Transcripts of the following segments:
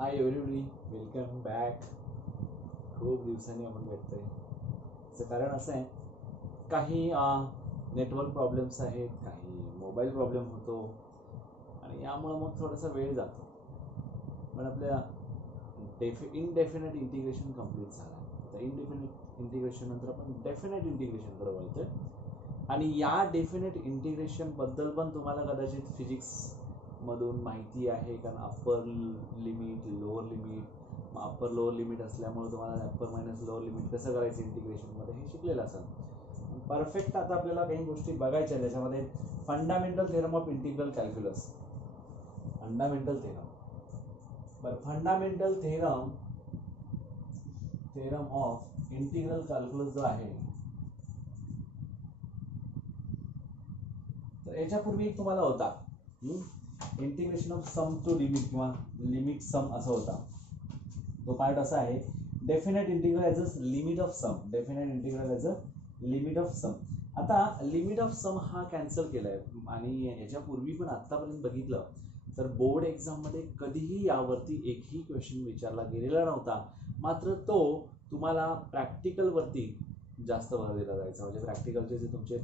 Hi everybody, welcome back. खूप दिवसांनी आपण भेटतोय. त्याचं कारण असं आहे, काही नेटवर्क प्रॉब्लेम्स आहेत, काही मोबाईल प्रॉब्लेम होतो आणि यामुळं मग थोडासा वेळ जातो. पण आपल्या इनडेफिनेट इंटिग्रेशन कंप्लीट झालं आहे. आता इनडेफिनेट इंटिग्रेशन नंतर आपण डेफिनेट इंटिग्रेशनकडे वळतोय. आणि या डेफिनेट इंटिग्रेशनबद्दल पण तुम्हाला कदाचित फिजिक्समधून माहिती आहे, कारण upper limit, lower limit, upper lower limit असल्यामुळे तुम्हाला अप्पर मायनस लोअर लिमिट कसं करायचं इंटिग्रेशनमध्ये हे शिकलेलं असेल. परफेक्ट आता आपल्याला काही गोष्टी बघायच्या त्याच्यामध्ये. Fundamental theorem of integral calculus. Fundamental theorem. बरं, fundamental theorem of integral calculus जो आहे, तर याच्यापूर्वी एक तुम्हाला होता integration of sum to limit किंवा लिमिट सम असा होता. तो पार्ट असा आहे, definite integral as a limit of sum. Definite integral as a limit of sum. आता लिमिट ऑफ सम हा कॅन्सल केलाय आणि याच्यापूर्वी पण आतापर्यंत बघितलं तर बोर्ड एक्झाममध्ये कधीही यावरती एकही क्वेश्चन विचारला गेलेला नव्हता. मात्र तो तुम्हाला प्रॅक्टिकलवरती जास्त भर दिला जायचा. म्हणजे प्रॅक्टिकलचे जे तुमचे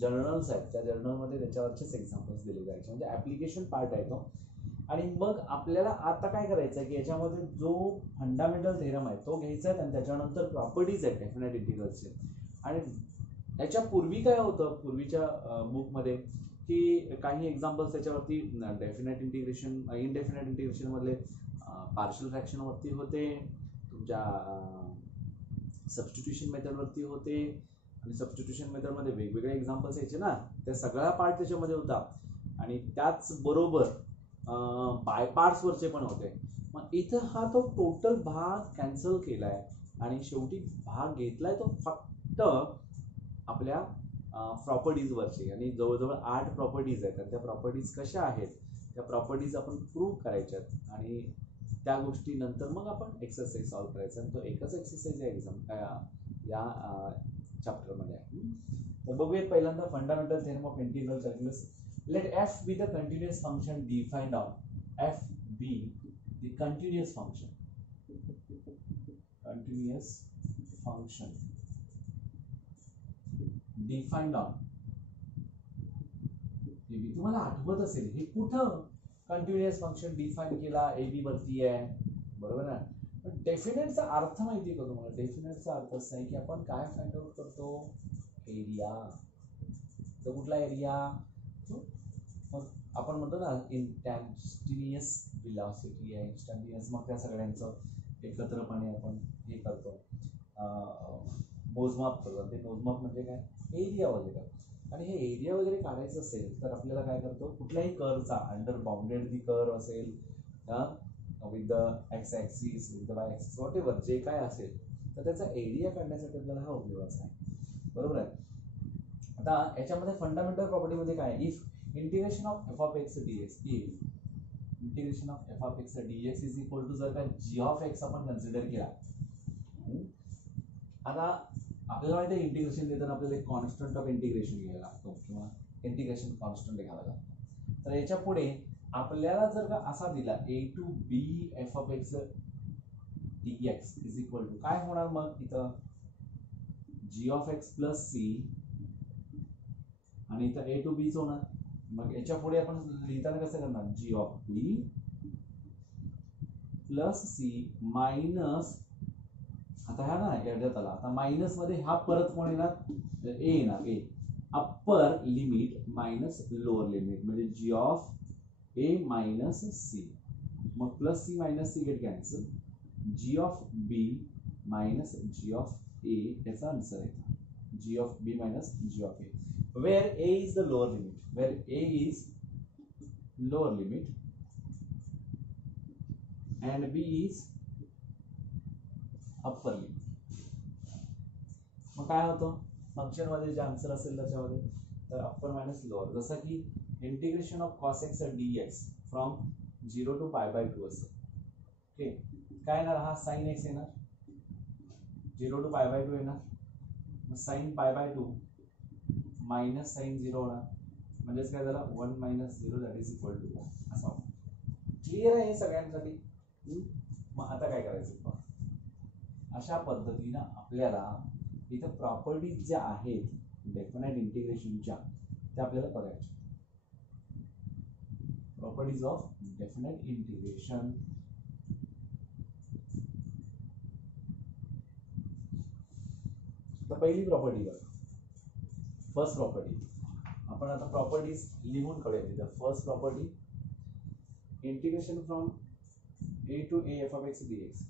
जर्नल्स आहेत त्या जर्नलमध्ये त्याच्यावरचेच एक्झाम्पल्स दिले जायचे. म्हणजे ॲप्लिकेशन पार्ट आहे तो. आणि मग आपल्याला आता काय करायचं आहे की याच्यामध्ये जो फंडामेंटल थेरम आहे तो घ्यायचा आहे आणि त्याच्यानंतर प्रॉपर्टीज आहेत डेफिनेट इंटिग्रलचे. आणि याच्यापूर्वी काय होतं पूर्वीच्या बुकमध्ये की काही एक्झाम्पल्स त्याच्यावरती डेफिनेट इंटिग्रेशन, इनडेफिनेट इंटिग्रेशनमधले पार्शल फ्रॅक्शनवरती होते, तुमच्या सबस्टिट्यूशन मेथडवरती होते. आणि सबस्टिट्यूशन मेथडमध्ये वेगवेगळे एक्झाम्पल्स यायचे ना, त्या सगळा पार्ट त्याच्यामध्ये होता. आणि त्याचबरोबर बाय पार्ट्सवरचे पण होते. मग इथं हा तो टोटल भाग कॅन्सल केलाय आणि शेवटी भाग घेतलाय तो फक्त आपल्या प्रॉपर्टीजवरचे. आणि जवळजवळ 8 प्रॉपर्टीज आहेत. आणि त्या प्रॉपर्टीज कशा आहेत, त्या प्रॉपर्टीज आपण प्रूव्ह करायच्यात आणि त्या गोष्टी नंतर मग आपण एक्सरसाइज सॉल्व्ह करायचा. आणि तो एकच एक्सरसाइज या चॅप्टरमध्ये आहे. तर बघूयात पहिल्यांदा fundamental theorem of integral calculus. Let f be the continuous function defined on f be the continuous function defined on. तुम्हाला आठवत असेल हे कुठं कंटिन्युअस फंक्शन डिफाईन केला, ए बी वरती आहे, बरोबर ना. पण डेफिनेटचा अर्थ माहिती का तुम्हाला? डेफिनेटचा अर्थ असा आहे की आपण काय फाइंड आउट करतो, एरिया. तर कुठला एरिया? मग आपण म्हणतो ना इंस्टंटेनियस व्हेलॉसिटी आहे, इंस्टंटेनियस. मग त्या सगळ्यांचं एकत्रपणे आपण हे करतो, मोजमाप करतो. ते मोजमाप म्हणजे काय, एरिया वगैरे. आणि हे एरिया वगैरे काढायचं असेल तर आपल्याला काय करतो, कुठल्याही कर्वचा अंडर बाउंडेड दी कर्व असेल with the x axis, with the Y axis, what ever जे काय असेल, तर त्याचा एरिया काढण्यासाठी आपल्याला हा उपयोगाचा आहे, बरोबर आहे. आता याच्यामध्ये फंडामेंटल प्रॉपर्टीमध्ये काय, if integration of F of x dx, integration of F of x dx is equal to, जर का जी ऑफ एक्स आपण कन्सिडर केला. आता आपल्याला माहिती आहे इंटिग्रेशन देताना आपल्याला एक कॉन्स्टंट ऑफ इंटिग्रेशन घ्यायला लागतो किंवा इंटिग्रेशन कॉन्स्टंट घ्यावा लागतो. तर याच्या पुढे आपल्याला जर का असा दिला a to B F of x dx is equal to काय होणार, मग इथं g of x plus c आणि इथं ए टू बीच होणार. मग याच्या पुढे आपण लिहिताना कसं करणार, g of b plus c minus, आता ह्या ना याच्यात आला, आता मायनस मध्ये हा परत कोण येणार, ए येणार, a upper limit minus lower limit, म्हणजे g of a minus c. मग plus c minus c get cancel, g of b minus g of a, याचा आन्सर आहे g of b minus g of a, where a is the lower limit, where a is lower limit and b is upper limit. मग काय होतं function मध्ये जे answer असेल त्याच्यामध्ये, तर अप्पर मायनस लोअर. जसं की integration of cos X DX from 0 to π/2 असेल. ओके, काय येणार, हा साइन एक्स येणार, 0 to π/2 येणार, मग साइन π/2 मायनस साइन 0 होणार, म्हणजेच काय झालं 1 - 0 दॅट इज इक्वल टू 1 असा. क्लिअर आहे हे सगळ्यांसाठी? मग आता काय करायचं पहा. अशा पद्धतीनं आपल्याला इथं प्रॉपर्टीज ज्या आहेत डेफिनेट इंटिग्रेशनच्या त्या आपल्याला बघायच्या. Properties of definite integration. तर पहिली प्रॉपर्टी बघा, फर्स्ट प्रॉपर्टी. आपण आता प्रॉपर्टीज लिहून काढूया तिथं. First property, integration from a to a f of x dx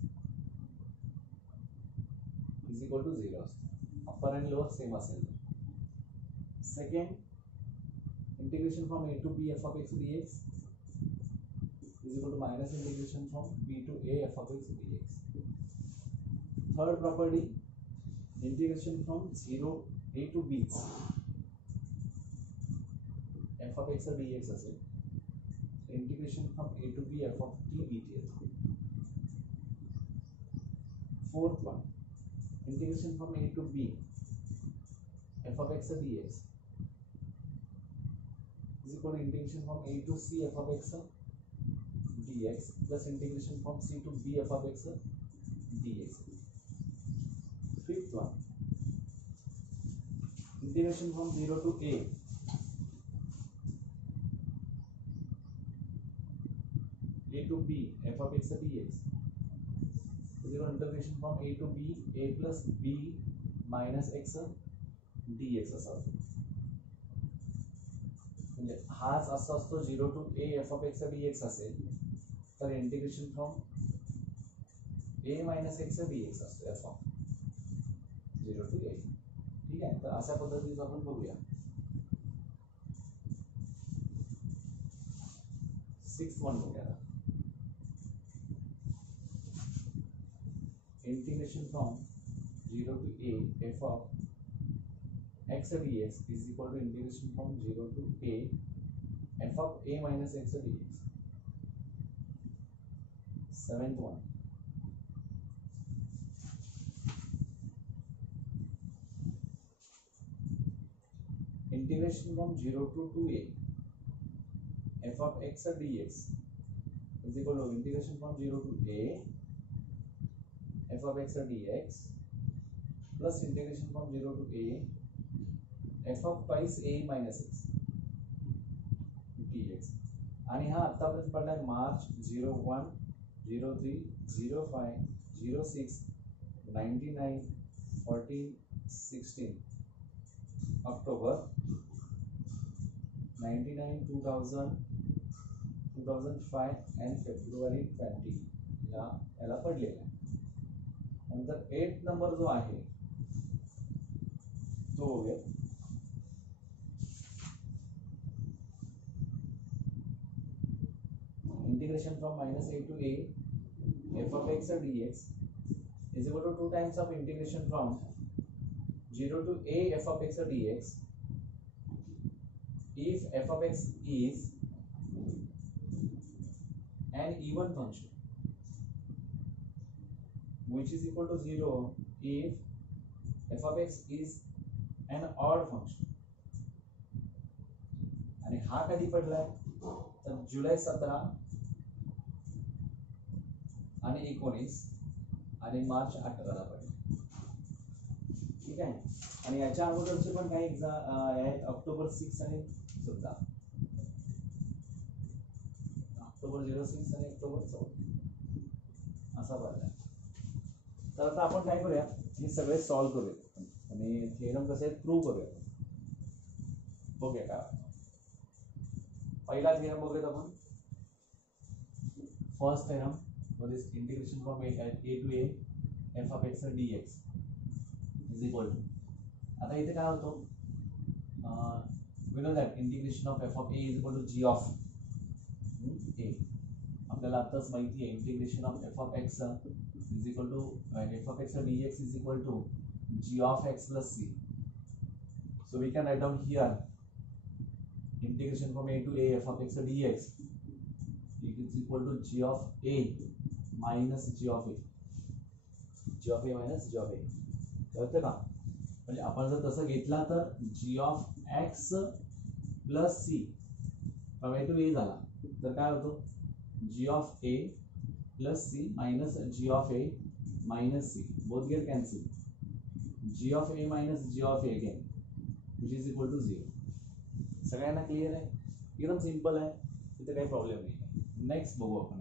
is equal to 0 असतं. अप्पर आणि लोअर सेम असेल. Second, integration from a to b f of x dx is equal to minus integration from b to a f of x dx. Third property, integration from 0 a to b f of x dx असेल. Integration from a to b f of t dt असेल. Fourth one, integration from a to b f of x dx is equal to integration from a to c f of x dx plus integration from c to b f of x dx. Fifth one, integration from 0 to a to b f of x dx is equal to integration from a to b a plus b minus x dx असा होतो. म्हणजे हाच असा असतो 0 to a f of x dx असेल तर integration from a minus x dx असतो f of 0 to a. ठीक आहे. तर अशा पद्धतीने आपण बघूया. सिक्स्थ वन बघूया. Integration from 0 to a f of x dx is equal to integration from 0 to a f of a minus x dx. Seventh one, integration from 0 to 2a f of x dx is equal to integration from 0 to a f of x dx plus integration from 0 to a f of twice a minus x dx. आणि हा आतापर्यंत पडलाय March 01 03 05 06 99 14 16 October 99 2000 2005 and February 20 याला पडलेला आहे. नंतर 8 number जो आहे तो बघूया. Integration from minus a to a f of x dx is equal to 2 times of integration from 0 to a f of x dx if f of x is an even function which is equal to 0 if f of x is an odd function. आणि हा कधी पडलाय तर जुलै 17 आणि 19 आणि मार्च 18 ला पडला. ठीक आहे. आणि याच्या अगोदरचे पण काही एक्झाम आहेत ऑक्टोबर 6 आणि सुद्धा ऑक्टोबर 06 आणि ऑक्टोबर 14 असा पडलाय. तर आता आपण काय करूया, हे सगळे सॉल्व्ह करूया आणि थेरम कसे प्रूव्ह करूया. बघूया काय. पहिला थेरम बघूयात आपण. फर्स्ट थेरम वर is integration from a to a f of x dx is equal to. आता इथे काय होतो, we know that integration of f of a is equal to g of a. आपल्याला आताच माहिती आहे integration of f of x is equal to f of x dx is equal to g of x plus c. So we can write down here integration from a to a f of x dx is equal to g of a minus g of a. g of a minus g of a. कळतं का? म्हणजे आपण जर तसं घेतला तर g of x plus c from a to a झाला तर काय होतो g of a plus c minus g of a minus c, both get cancelled. g of a minus g of a again which is equal to 0. सगळ्यांना clear आहे? एकदम simple आहे, इथे काही प्रॉब्लेम नाही. नेक्स्ट बघू आपण.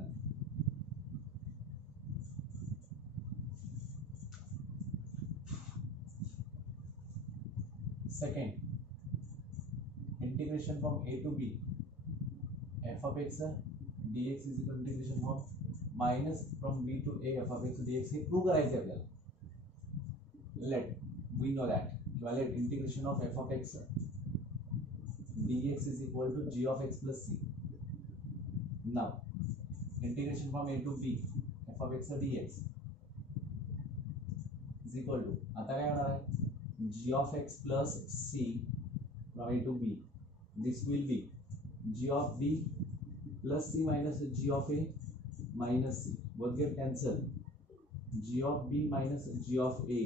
Second, integration from a to b f of x dx is equal to integration from minus from b to a f of x dx. हे प्रूव्ह करायचं आपल्याला. Let we know that let integration of f of x dx is equal to g of x plus c. Now integration from a to b f of x dx is equal to, आता काय होणार आहे, g of x plus c from a to b. This will be g of b plus c minus g of a minus c, both get cancelled. g of b minus g of a,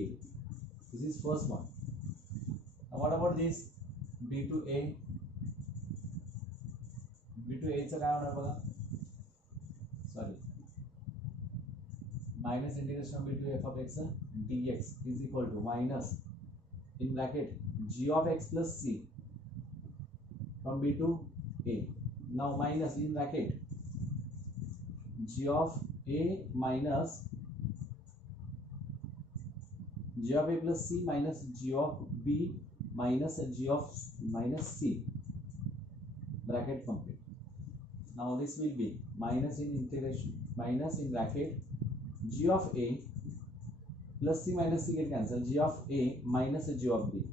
this is first one. Now what about this b to a? b to a चं काय होणार बघा, sorry, minus integration of b to f of x dx is equal to minus in bracket g of x plus c from b to a. Now minus in bracket g of a minus g of a plus c minus g of b minus g of minus c, bracket complete. Now this will be minus in integration, minus in bracket g of a plus c minus c get cancel, g of a minus g of b.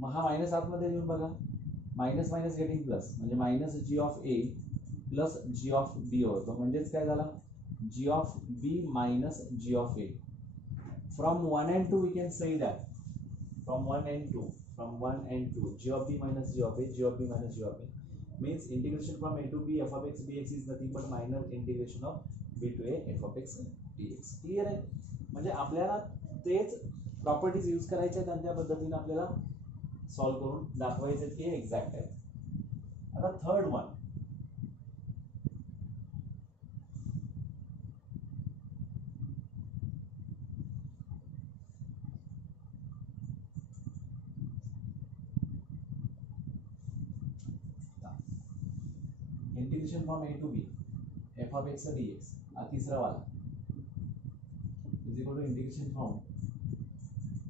मग हा minus आतमध्ये येऊन बघा, minus minus getting plus, म्हणजे minus g of a plus g of b होतो. म्हणजेच काय झाला, g of b minus g of a. From 1 and 2 we can say that from 1 and 2 g of b minus g of a, g of b minus g of a means integration from a to b f of x dx is nothing but minor integration of b to a f of x dx. Clear आहे? म्हणजे आपल्याला तेच properties use करायच्या आहेत आणि त्या पद्धतीने आपल्याला सॉल्व करून दाखवायचं की हे एक्झॅक्ट आहे. आता third one, integration from a to b f of x dx, हा तिसरा वाला is equal to integration from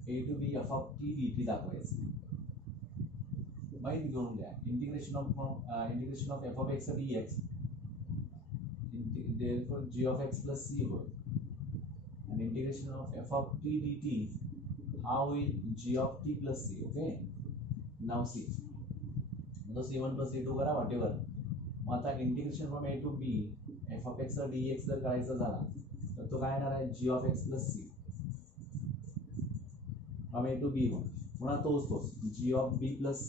a to b f of t dt दाखवायचं. माहिती घेऊन घ्या, integration of f of x dx therefore g of x plus c होईल, and integration of f of t dt how will g of t plus c. okay, now see, तो c1 plus c2 करा whatever. मग आता integration from a to b f of x dx जर करायचा झाला तर तो काय येणार आहे, g of x plus c from a to b होईल. पुन्हा तोच g of b plus c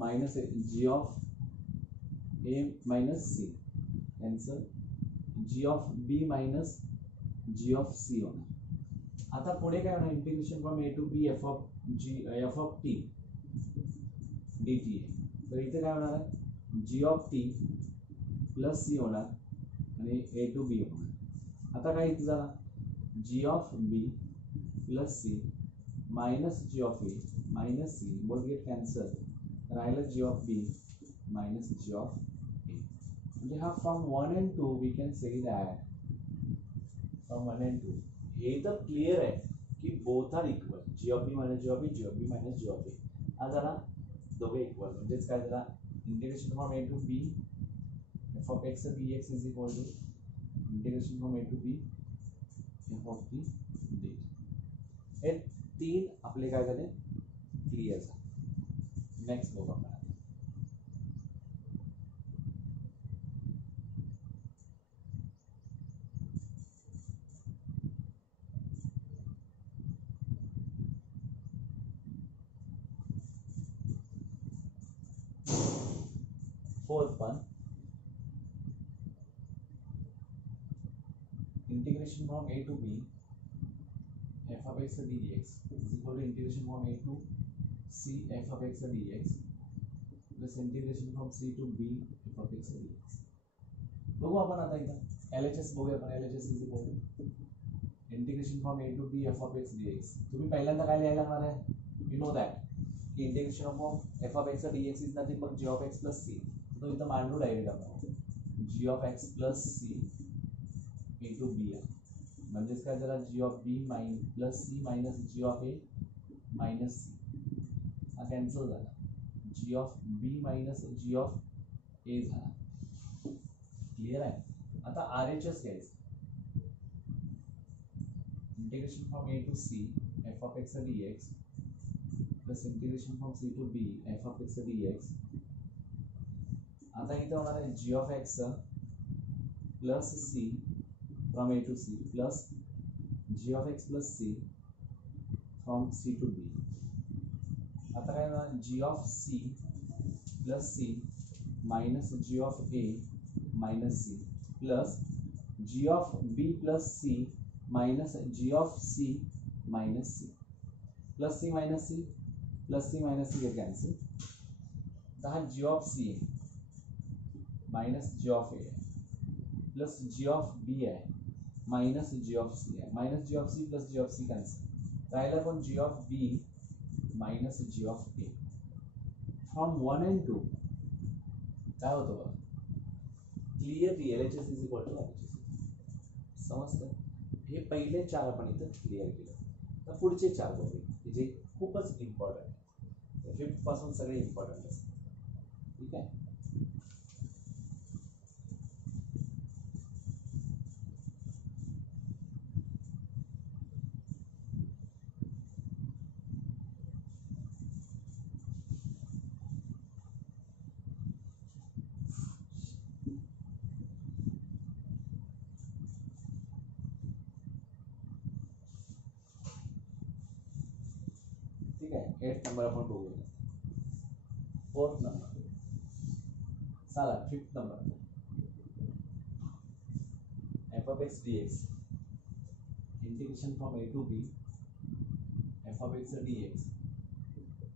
minus g of a minus c cancel, g of b minus g of c होणार. आता पुढे काय होणार, integration from a to b f of t dt. तर इथे काय होणार आहे, g of t plus c होणार आणि a to b होणार. आता काय इथे झाला, g of b plus c minus g of a minus c, both get cancelled. राहिलं g of b minus g of a. म्हणजे हा from 1 and 2 we can say that from 1 and 2 हे तर क्लियर आहे की both are equal, g of b minus g of b, g of b minus g of a. हा झाला दोघे equal, म्हणजेच काय झाला, integration from a to b f of x dx is equal to integration from a to b f of t dx. हे तीन आपले काय झाले, क्लियर झाले. नेक्स्ट बघू आपण. Fourth one, integration from a to b f of x dx is equal to integration from a to c f of x dx plus integration from c to B F of x dx. बघू आपण आता इथं LHS बघूया आपण. LHS is equal to integration from A to B F of x dx. तुम्ही पहिल्यांदा काय लिहायला लागणार आहे? यू नो दॅट की integration of F of x dx is nothing but g of x plus c. तो इथं मांडू डायरेक्ट आपण g of x plus c a to बी आहे. म्हणजेच काय झाला? G of b plus c minus g of a minus c. हा cancel झाला. G of b minus g of a झाला. क्लिअर आहे? आता RHS घ्यायचं. Integration from A to c f of x dx plus integration from c to B F of x dx. आता इथे होणार आहे g of x plus c from A to c plus g of x plus c from c to b. आता काय होणार? G of c plus c minus g of a minus c plus g of b plus c minus g of c minus c. Plus c minus c plus c minus c cancel. आता हा g of c आहे minus g of a आहे plus g of b आहे minus g of c आहे. Minus g of c plus g of c cancel. राहिला पण g of b minus g of a. From 1 and 2 काय होतं बघा? Clearly LHS is equal to RHS. समजतं? हे पहिले 4 आपण इथं क्लिअर केलं. तर पुढचे 4 बघूया जे खूपच इम्पॉर्टंट आहे. 5th पासून सगळे इम्पॉर्टंट असतात. ठीक आहे? ठीक आहे. 8th नंबर आपण बघूया. 4th नंबर चला. 5th number f of x dx integration from A to B F of x dx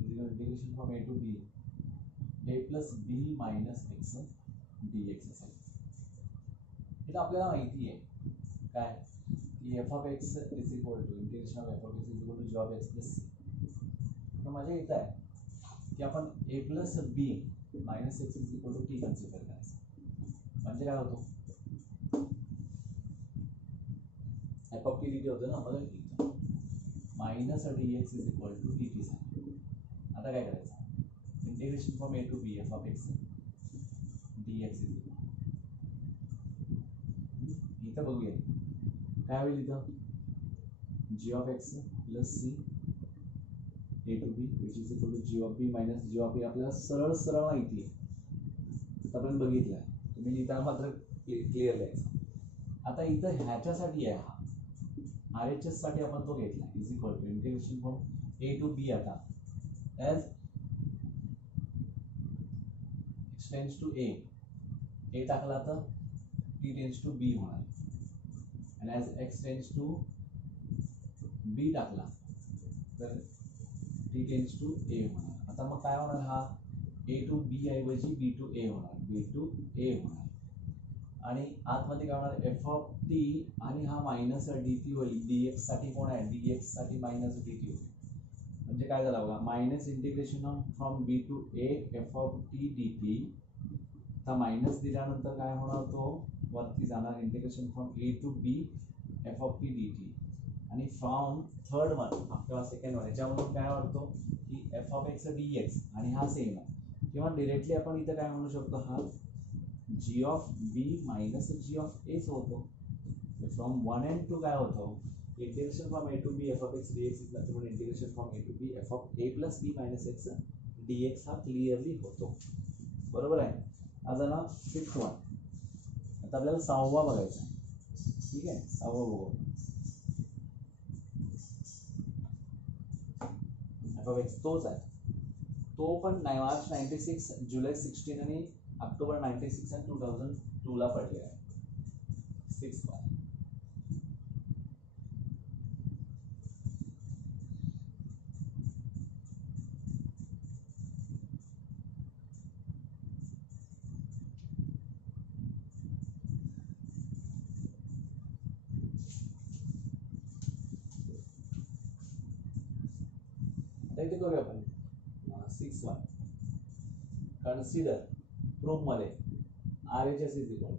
integration from A to b a plus b minus x dx असेल. इथं आपल्याला माहिती आहे काय की F of x is equal to integration of F of x is equal to g of x plus c. तर माझ्या इथं आहे की आपण a plus b minus x is equal to T consider करायचं. म्हणजे काय होतो? F of T D t होतं ना मला. Minus d x is equal to d t झालं. आता काय करायचं? Integration from A to B F of x D x is equal. इथं बघूया काय होईल. इथं g of x plus c a to b which is equal to g of b minus g of a. आपल्याला सरळ सरळ माहिती आहे. आपण बघितलं आहे. तुम्ही लिहिताना मात्र क्लिअर लिहायचं. आता इथं ह्याच्यासाठी आहे हा RHS साठी आपण तो घेतला is equal to integration from A to b. आता as x tends to a टाकला तर टी टेन्स टू बी होणार. आणि as x tends to b टाकला तर टी टेन्स टू ए होणार. आता मग काय होणार? हा ए टू बी ऐवजी बी टू ए होणार. बी टू ए होणार. आणि आतमध्ये काय होणार? एफ ऑफ टी आणि हा मायनस डी टी होईल. डी एक्स साठी कोण आहे? डी एक्स साठी मायनस डी टी होईल. म्हणजे काय झालं बघा? Minus integration from B to A F of T D T. आता मायनस दिल्यानंतर काय होणार? तो वरती जाणार. Integration from A to B F of T D T. आणि फ्रॉम थर्ड वन किंवा सेकंड वन याच्यामधून काय वाटतो की F of x D X आणि हा सेम आहे. किंवा डिरेक्टली आपण इथं काय म्हणू शकतो? हा g of b minus g of h होतो. फ्रॉम 1 and 2 काय होतं? Integration from A to B F of x D x is nothing but integration from A to B F of a plus b minus x D x हा clearly होतो. बरोबर आहे? आता ना 5th one. आता आपल्याला 6वा बघायचा आहे. ठीक आहे? 6वा बघू. एफ ऑफ एक्स तोच आहे. तो पण मार्च 96 जुलै 16 आणि ऑक्टोबर 96 आणि 2002 ला पडलेला आहे. 6 वन. आता इथे करूया आपण 6-1 कन्सिडर प्रूफ मध्ये RHS is equal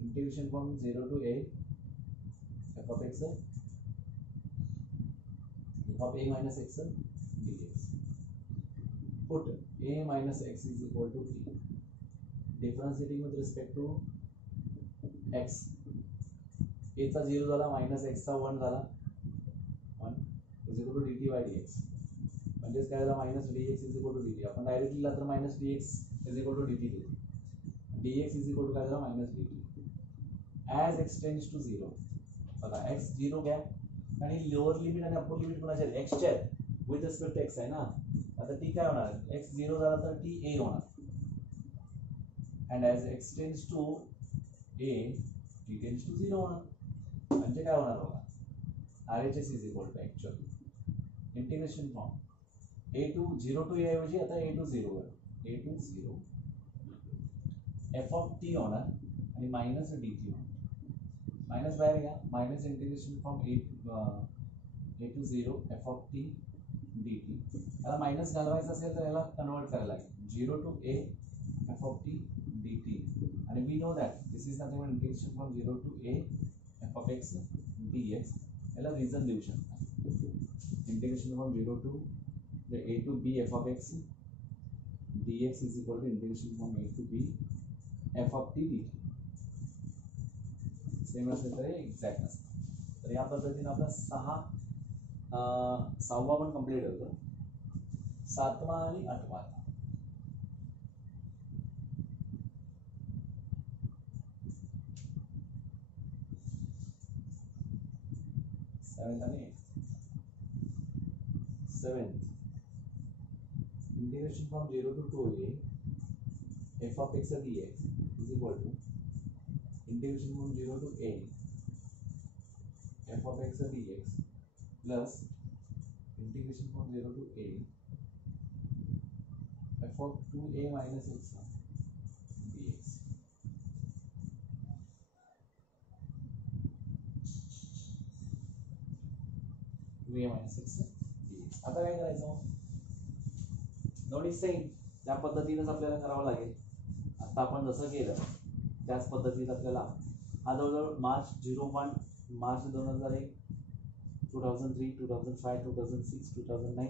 integration from 0 to a f of x of a minus x dx. Put a minus x is equal to t. Differentiating with respect to x. a चा 0 झाला minus x चा 1 झाला 1 is equal to dt by dx. म्हणजेच काय झालं minus dx is equal to dt. आपण directly लिहिला तर minus dx is equal to dt लिहिलं. dx is equal to काय झालं minus dt. As x tends to 0. बघा x 0 घ्या आणि लोअर लिमिट आणि अप्पर लिमिट कोणाचे आहेत x चे आहेत विथ रिस्पेक्ट टू x आहे ना. आता t काय होणार x 0 झाला तर t a होणार. and as x tends to a t tends to 0 होणार. म्हणजे काय होणार बघा RHS is equal to actually integration from a to 0 to a ऐवजी आता a to 0 a to 0 f of t होणार आणि मायनस dt होणार. माइनस बाहेर घ्या minus integration from a to 0 f of t dt. याला माइनस घालवायचं असेल तर याला कन्वर्ट करायला लागेल 0 to a f of t dt आणि we know that this is nothing but integration from 0 to a f of x dx. याला region देऊ शकता integration from 0 to the a to b f of x dx is equal to integration from a to b f of t dt. Same असेल तर exact नसतं. तर या पद्धतीने आपला 6वा पण कंप्लीट होतो. 7वा आणि 8वा 7th आणि 7th integration from 0 to 2a f of x dx is equal to integration from 0 to a f of x dx plus integration from 0 to a f of 2a minus x dx. आता काय करायचं notice same त्या पद्धतीनेच आपल्याला करावं लागेल. आता आपण जसं केलं त्याच पद्धतीत आपल्याला हा जवळजवळ मार्च 01 मार्च 2001 2003 2005 2006 2009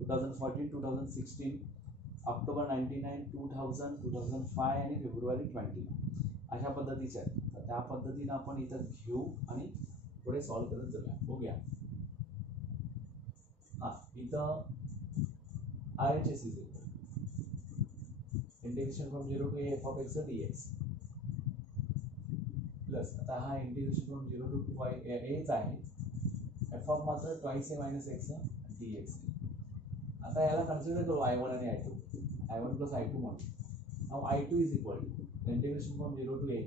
2014 2016 ऑक्टोबर 99 2000 2005 आणि फेब्रुवारी 20 अशा पद्धतीच्या आहेत. तर त्या पद्धतीने आपण इथं घेऊ आणि पुढे सॉल्व्ह करत जाऊया. बघूया इथं RHS is integration from 0 to a f of x dx plus आता हा इंटिग्रेशन फ्रॉम 0 to 2a च आहे f of मात्र twice a minus x dx. आता याला कन्सिडर करू i1 आणि i2 plus i2 म्हणून. Now i2 is equal to integration from 0 to a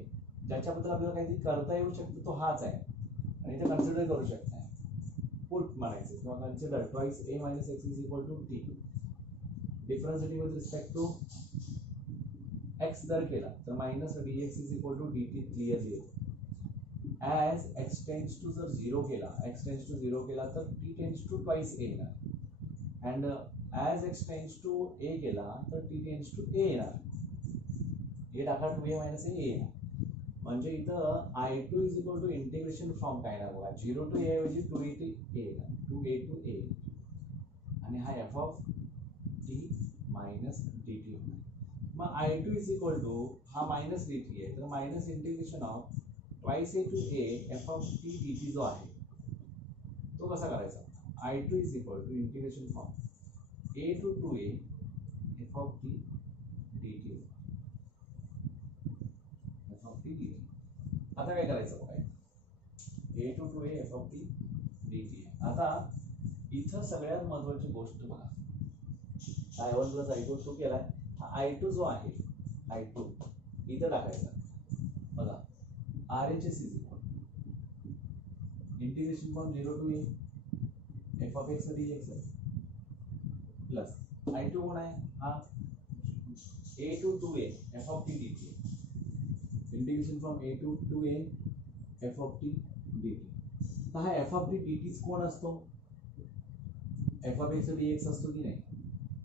ज्याच्याबद्दल आपल्याला काहीतरी करता येऊ शकतो तो हाच आहे आणि इथे कन्सिडर करू शकता. पुट म्हणायचं किंवा consider twice a minus x is equal to t. Differentiating with respect to x जर केला तर minus dx is equal to dt clearly येतो. as x tends to जर 0 केला x tends to 0 केला तर t tends to twice a येणार and as x tends to a केला तर t tends to a येणार. हे टाका 2a minus a येणार. म्हणजे इथं i2 is equal to integration from काय ना बघा 0 to a ऐवजी 2a to a येणार 2a to a आणि हा f of t minus dt होणार. मग i2 is equal to हा मायनस dt आहे तर minus integration of twice a to a f of t dt जो आहे तो कसा करायचा i2 is equal to integration from a to 2a f of t dt f of t dt. आता काय करायचं बघा a to 2a f of t dt. आता इथं सगळ्यात महत्त्वाची गोष्ट बघा i1 plus i2 तो केलाय i2 जो आहे i2 इथं टाकायचा बघा RHS is equal integration from 0 to a f of x dx plus i2 कोण आहे हा a to 2a f of t dt integration from a to 2a f of t dt. तर हा f of t dt कोण असतो f of x D x असतो की नाही,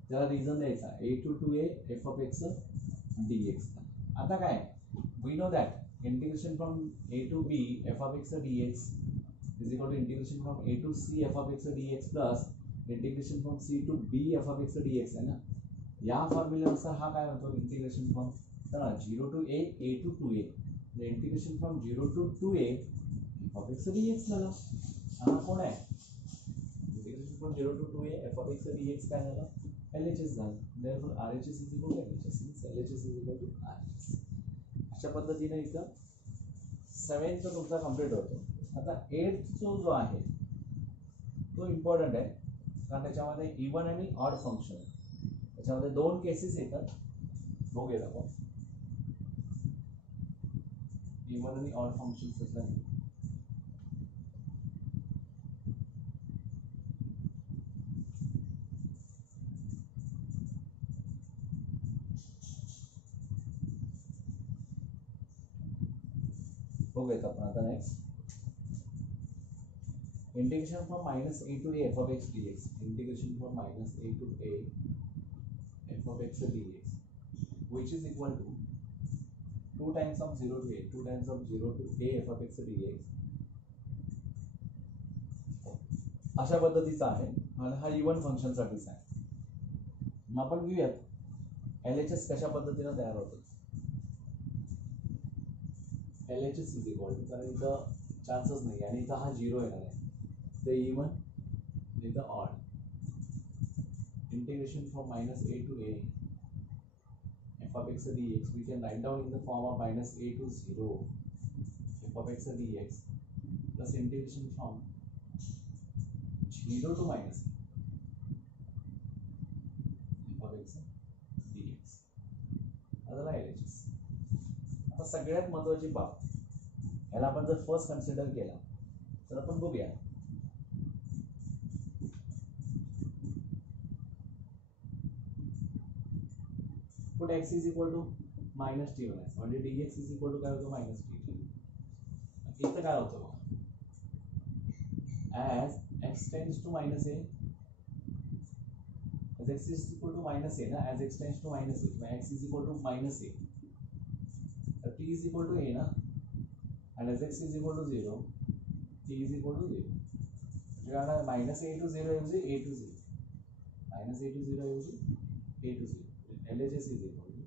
त्याला रिझन द्यायचा a to A F of x D x. आता काय we know that integration from A to B F of x D x is equal to integration from A to c f of x D x plus integration from c to B F of x D x आहे ना. या फॉर्म्युल्यानुसार हा काय होतो integration from चला 0 to A to A integration from 0 to A F of x D X झाला. हा कोण आहे integration from 0 to A F of x D X काय झालं LHS झालं. therefore RHS is equal to LHS means LHS is equal to RHS. अशा पद्धतीने इथं 7th तुमचा कंप्लीट होतो. आता 8th जो आहे तो इम्पॉर्टंट आहे कारण त्याच्यामध्ये इवन आणि ऑड फंक्शन आहे. त्याच्यामध्ये दोन केसेस येतात बघूयात आपण. इवन आणि ऑड फंक्शन्स असतात. बघूयात आपण आता next integration from minus A to A F of x D X. Integration from minus A to A F of x D X which is equal to 2 times of 0 to a 2 times of 0 to a F of x D x. अशा पद्धतीचा आहे आणि हा even function साठीच आहे. मग आपण घेऊयात LHS कशा पद्धतीने तयार होतो. LHS इज इक्वल टू कारण इथं चान्सच नाही आणि इथं हा 0 येणार आहे ते इवन इथं odd. Integration from minus A to A F of x D X we can write down in the form of minus A to 0 F of x D x plus integration from 0 to minus F of x D x. आता LHS. आता सगळ्यात महत्वाची बाब याला आपण जर first consider केला तर आपण बघूया put x is equal to minus T म्हणायचं म्हणजे dx इज इक्वल टू काय होतं मायनस टी. इथं काय होतं बघा as x tends to minus A as x is equal to minus a ना as x tends to minus a x is equal to minus a t is equal to a ना and as x is equal to 0 t is equal to 0. म्हणजे minus a to 0 ऐवजी a to 0 minus a to 0 ऐवजी a to 0. LHS is equal to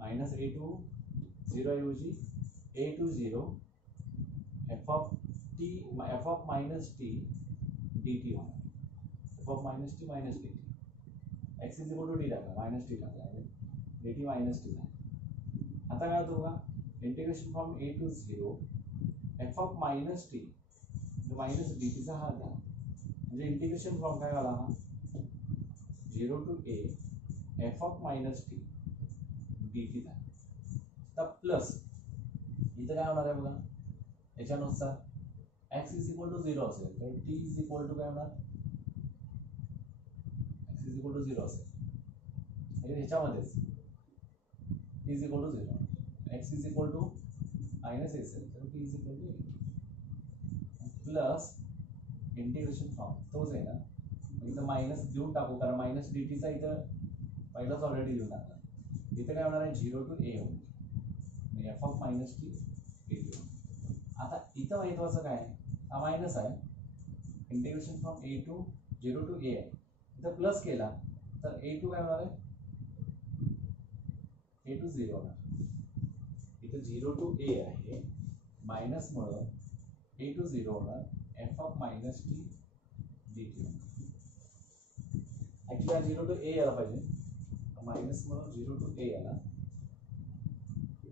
minus a to 0 ऐवजी a to 0 f of t f of minus t dt होणार. f of minus t minus dt. x is equal to t टाकला minus T टाकला dt minus T. आता काय होतं बघा integration from a to 0 f of minus t minus dt चा हा झाला म्हणजे इंटिग्रेशन फ्रॉम काय झाला हा 0 to a f of minus t dt झाला. तर प्लस इथं काय होणार आहे बघा याच्यानुसार x is equal to 0 असेल तर t is equal to काय होणार x is equal to 0 असेल म्हणजे ह्याच्यामध्येच t is equal to 0 x is equal to minus a असेल तर t is equal to a plus integration from तोच आहे ना इथं मायनस देऊन टाकू कारण मायनस डी टीचा इथं पहिलाच ऑलरेडी देऊन टाकला. इथं काय होणार आहे 0 to a होईल F of minus T D T. आता इथं महत्वाचं काय हा मायनस आहे integration from a to 0 to a आहे. इथं प्लस केला तर a टू काय होणार आहे a टू 0 होणार. इथं 0 to a आहे मायनसमुळं a टू 0 होणार F of minus T D T. Actually 0 to a यायला पाहिजे मायनसमुळं 0 to a याला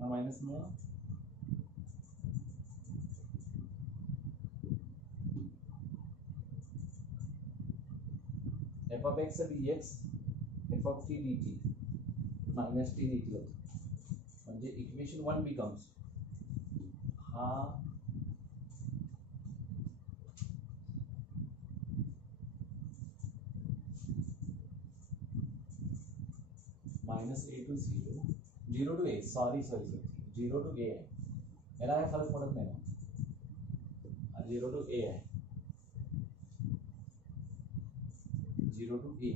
हा मायनसमुळं f of x dx f of t dt minus t dt होतं. म्हणजे इक्वेशन 1 बिकम्स हा minus a to 0 to a sorry 0 to a आहे याला काय फरक पडत नाही ना 0 टू ए आहे 0 to a.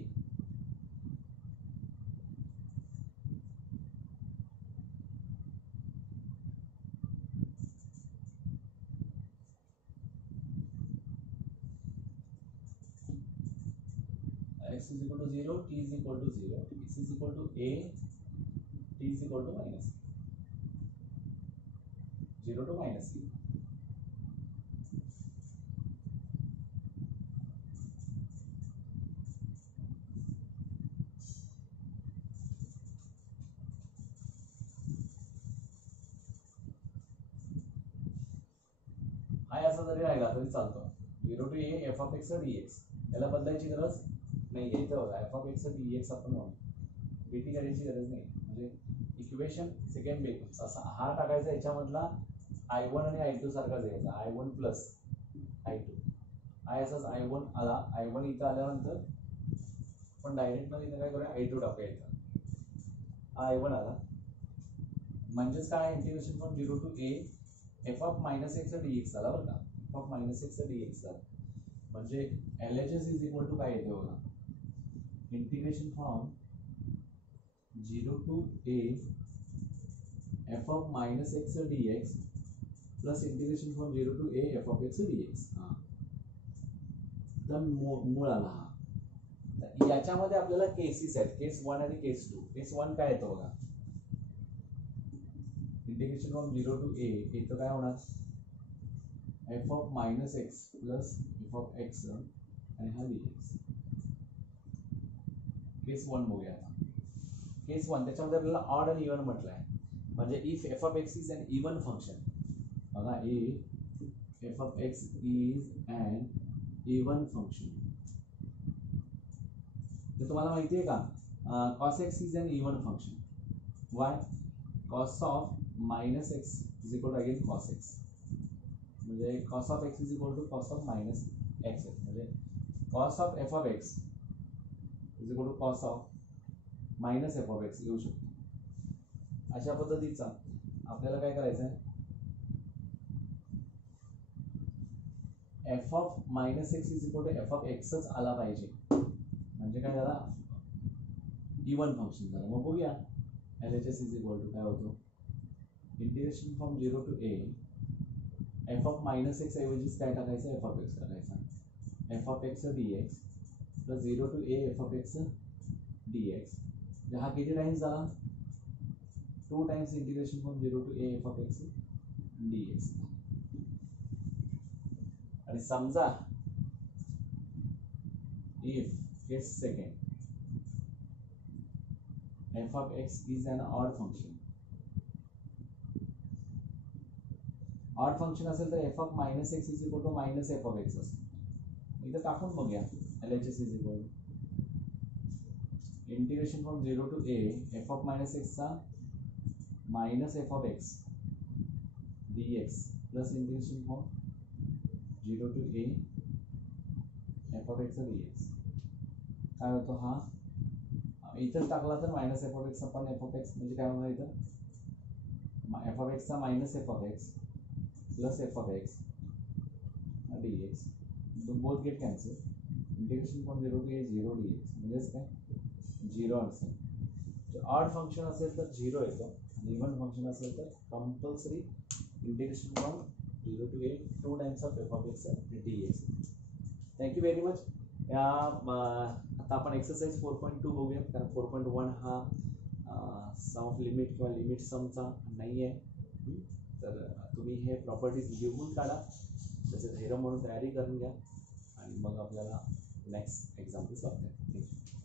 X is equal to 0, t is equal to 0, x is equal to a, t is equal to minus 0 to minus a. हा असा जरी राहिला तरी चालतो. 0 to a f of x dx. याला बदलायची गरज नाही. इथे बघा f of x dx आपण म्हणू, dt करायची गरज नाही. म्हणजे इक्वेशन सेकंड बेस असा हा टाकायचा, याच्यामधला i1 आणि i2 सारखा द्यायचा. i1 plus i2. i असाच i1 आला, i1 इथं आल्यानंतर आपण डायरेक्ट मध्ये इथं काय करूया, i2 टाकूया. इथं i1 आला म्हणजेच काय, integration from 0 to a f of minus x dx झाला बरं का. f of minus x dx झाला म्हणजे LHS इज इक्वल टू काय येते बघा, integration from 0 to a f of minus x dx plus integration from 0 to a f of x dx. हा तर मूळ आला हा. तर याच्यामध्ये आपल्याला केसेस आहेत, केस 1 आणि केस 2. केस 1 काय येतं बघा, इंटिग्रेशन फ्रॉम 0 to a इथं काय होणार, f of minus x plus f of x आणि हा dx. केस 1 बघूया आता. केस 1 त्याच्यामध्ये आपल्याला ऑड आणि इव्हन म्हटलंय. म्हणजे if f of x is an even function, बघा if f of x is an even function, तर तुम्हाला माहिती आहे का, cos x is an even function. why? cos of minus x is equal to again cos x. म्हणजे cos of x is equal to cos of minus x. म्हणजे cos of f of x is equal to cos of minus f of x लिहू शकतो. अशा पद्धतीचा आपल्याला काय करायचं आहे, f of minus x is equal to f of x च आला पाहिजे. म्हणजे काय झाला, इवन फंक्शन झालं. मग बघूया LHS is equal to काय होतो, integration from 0 to a f of minus x ऐवजी काय टाकायचं, f of x टाकायचा. f of x dx plus 0 to a f of x dx. हा किती टाइम्स झाला, 2 times integration from 0 to a f of x dx. आणि समजा if case second f of x is an odd function. Odd function असेल तर f of minus x is equal to minus f of x असतं. इथं टाकून बघूया LHS is equal to integration from 0 to a f of minus x चा minus f of x dx plus integration from 0 to a f of x dx. काय होतो हा, इथं टाकला तर मायनस एफ ऑफ एक्स आपण एफ ऑफ एक्स म्हणजे काय होणार, इथं एफ ऑफ एक्सचा minus F of x plus F of x D x, both get cancel. Integration from 0 to a 0 dx म्हणजेच काय 0 असेल. ऑड फंक्शन असेल तर 0 येतो, इव्हन फंक्शन असेल तर compulsory integration from 0 to a 2 times of F of x dx. Thank you very much. या आता आपण एक्सरसाइज 4.2 बघूया, कारण 4.1 हा सम ऑफ लिमिट किंवा लिमिट समचा नाही आहे. तर तुम्ही हे प्रॉपर्टीज लिहून काढा, त्याचे धैर्य म्हणून तयारी करून घ्या आणि मग आपल्याला नेक्स्ट एक्झाम्पल सॉल्व करा.